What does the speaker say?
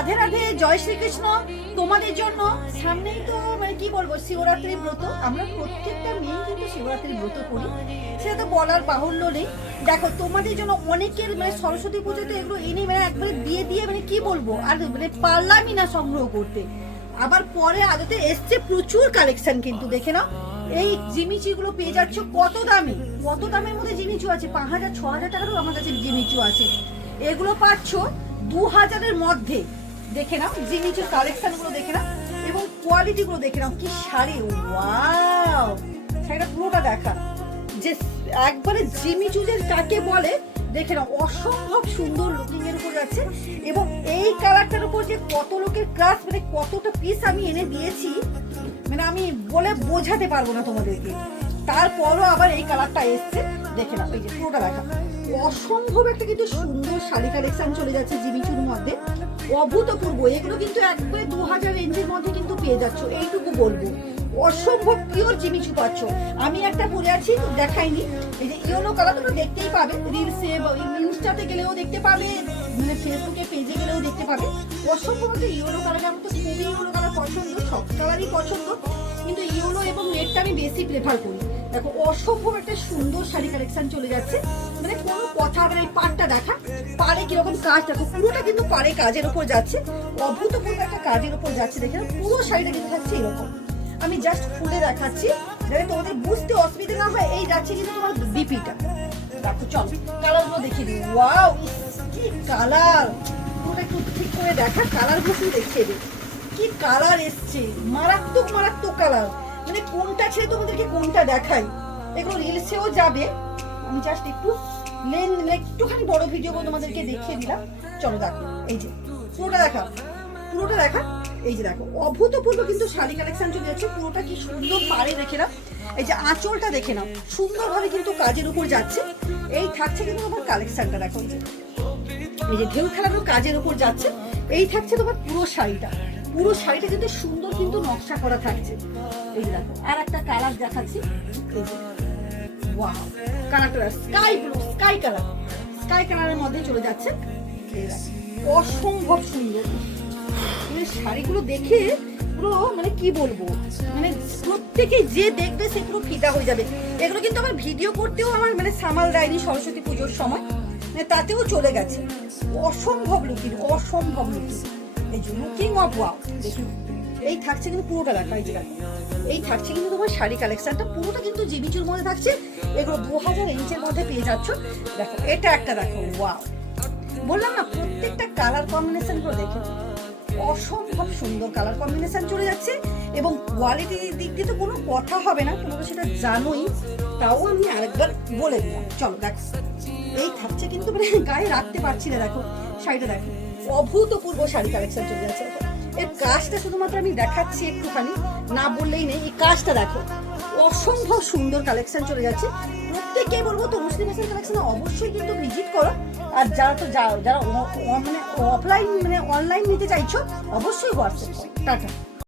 রাধে রাধে, জয় শ্রীকৃষ্ণ। তোমাদের জন্য সামনেই তো মানে কি বলবো, শিবরাত্রি ব্রত। আমরা প্রত্যেকটা মেয়ে কিন্তু শিবরাত্রি ব্রত করি, সেটা তো বলার বাহুল্য নেই। দেখো তোমাদের জন্য অনেকের মানে সরস্বতী পুজোতে এগুলো এনে মানে একবারে দিয়ে দিয়ে মানে কি বলবো, আর মানে পারলামই না সংগ্রহ করতে। আবার পরে আদতে এসছে প্রচুর কালেকশন, কিন্তু দেখে নাও এই জিমিচুগুলো পেয়ে যাচ্ছ কত দামে। কত দামের মধ্যে জিমিচু আছে, 5,000 6,000 টাকারও আমার কাছে জিমিচু আছে। এগুলো পাচ্ছ 2,000-এর মধ্যে। দেখে নাও জিমিচুর কালেকশন গুলো দেখে নাও এবং কোয়ালিটি গুলো দেখে নাও। কি শাড়ি, ওয়াও! শাড়িটা পুরোটা দেখা, যে একবারে জিমিচুজের কাকে বলে দেখে নাও, অসম্ভব সুন্দর লুকিং এর উপর যাচ্ছে। এবং এই কালারটার উপর যে কত লোকের ক্রাশ, মানে কতটা পিস আমি এনে দিয়েছি, মানে আমি বলে বোঝাতে পারবো না তোমাদেরকে। তারপরও আবার এই কালারটা এসছে, দেখে নাও এই যে পুরোটা দেখা। অসম্ভব একটা কিন্তু সুন্দর শাড়ি কালেকশন চলে যাচ্ছে জিমিচুর মধ্যে, অভূতপূর্ব। এগুলো কিন্তু একবারে 2,000 রেঞ্জের মধ্যে কিন্তু পেয়ে যাচ্ছ, এইটুকু বলবো। অসম্ভব পিওর জিমিচু পাচ্ছ। আমি একটা পরে আছি, দেখাইনি, এই যে ইয়েলো কালার, তোমরা দেখতেই পাবে রিলসে, ইনস্টাতে গেলেও দেখতে পাবে, মানে ফেসবুকে পেজে গেলেও দেখতে পাবে। অসম্ভব একটা ইয়েলো কালার, আমার তো খুবই ইয়েলো কালার পছন্দ, সব কালারই পছন্দ, কিন্তু ইয়েলো এবং রেডটা আমি বেশি প্রেফার করি। দেখো অসম্ভব একটা সুন্দর শাড়ি কালেকশন চলে যাচ্ছে, মানে কোনো কথা হবে না। এই পাড়টা দেখা, পাড়ে কিরকম কাজ, দেখো পুরোটা কিন্তু পাড়ে কাজের উপর যাচ্ছে, অভূতপূর্ব একটা কাজের উপর যাচ্ছে। দেখে পুরো শাড়িটা কিন্তু থাকছে এরকম। আমি জাস্ট খুলে দেখাচ্ছি যাতে তোমাদের বুঝতে অসুবিধা না হয়। এই যাচ্ছে কিন্তু তোমার বিপিটা, দেখো চলো কালারগুলো দেখিয়ে দিই। ওয়াও, কি কালার! পুরোটা একটু ঠিক করে দেখা, কালারগুলো শুধু দেখিয়ে দিই। কি কালার এসছে, মারাত্মক মারাত্মক কালার। মানে কোনটা ছেড়ে তোমাদেরকে কোনটা দেখাই, এগুলো রিলসেও যাবে। আমি জাস্ট একটু একটুখানি বড় ভিডিও করে তোমাদেরকে দেখিয়ে দিলাম। চলো দেখো, এই যে পুরোটা দেখা, পুরোটা দেখা। এই যে দেখো অভূতপূর্ব কিন্তু শাড়ি কালেকশন চলে যাচ্ছে, পুরোটা কি সুন্দর পাড়ে দেখে নাও। এই যে আঁচলটা দেখে নাও, সুন্দরভাবে কিন্তু কাজের উপর যাচ্ছে। এই থাকছে কিন্তু তোমার কালেকশনটা, দেখো এই যে ঢেউ খেলানো কাজের উপর যাচ্ছে। এই থাকছে তোমার পুরো শাড়িটা, পুরো শাড়িটা কিন্তু সুন্দর কিন্তু নকশা করা থাকছে। এই যে দেখো আর একটা কালার দেখাচ্ছি, এই যে ওয়াও, কালারটা sky blue, sky colour, sky কালারের মধ্যে চলে যাচ্ছে। অসম্ভব সুন্দর শাড়িগুলো দেখে পুরো মানে কি বলবো, মানে প্রত্যেকেই যে দেখবে সে পুরো ফিদা হয়ে যাবে। এগুলো কিন্তু আমার ভিডিও করতেও আমার মানে সামাল দেয়নি সরস্বতী পুজোর সময়, মানে তাতেও চলে গেছে। অসম্ভব লুকিং, অসম্ভব লুকিং। এই যে লুকিং অফ ওয়াও, দেখুন এই থাকছে কিন্তু পুরোটা দেখা। এই যে এই থাকছে কিন্তু তোমার শাড়ি কালেকশনটা, পুরোটা কিন্তু জিমিচুর মধ্যে থাকছে। এগুলো 2,000 রেঞ্জের মধ্যে পেয়ে যাচ্ছ। দেখো এটা একটা দেখো, ওয়াও! বললাম না প্রত্যেকটা কালার কম্বিনেশন গুলো দেখে অসম্ভব সুন্দর কালার কম্বিনেশন চলে যাচ্ছে। এবং কোয়ালিটির দিক দিয়ে তো কোনো কথা হবে না, তোমরা সেটা জানোই, তাও আমি আরেকবার বলে দিলাম। চলো দেখো এই থাকছে কিন্তু মানে গায়ে রাখতে পারছি না। দেখো শাড়িটা দেখো, অভূতপূর্ব শাড়ি কালেকশন চলে যাচ্ছে। এর কাজটা শুধুমাত্র আমি দেখাচ্ছি একটুখানি, না বললেই নেই। এই কাজটা দেখো, অসম্ভব সুন্দর কালেকশন চলে যাচ্ছে। প্রত্যেকেই বলবো তো মুসলিম ফ্যাশন কালেকশন অবশ্যই কিন্তু ভিজিট করো। আর যারা মানে অফলাইন মানে অনলাইন নিতে চাইছো অবশ্যই হোয়াটসঅ্যাপ করো। টাটা।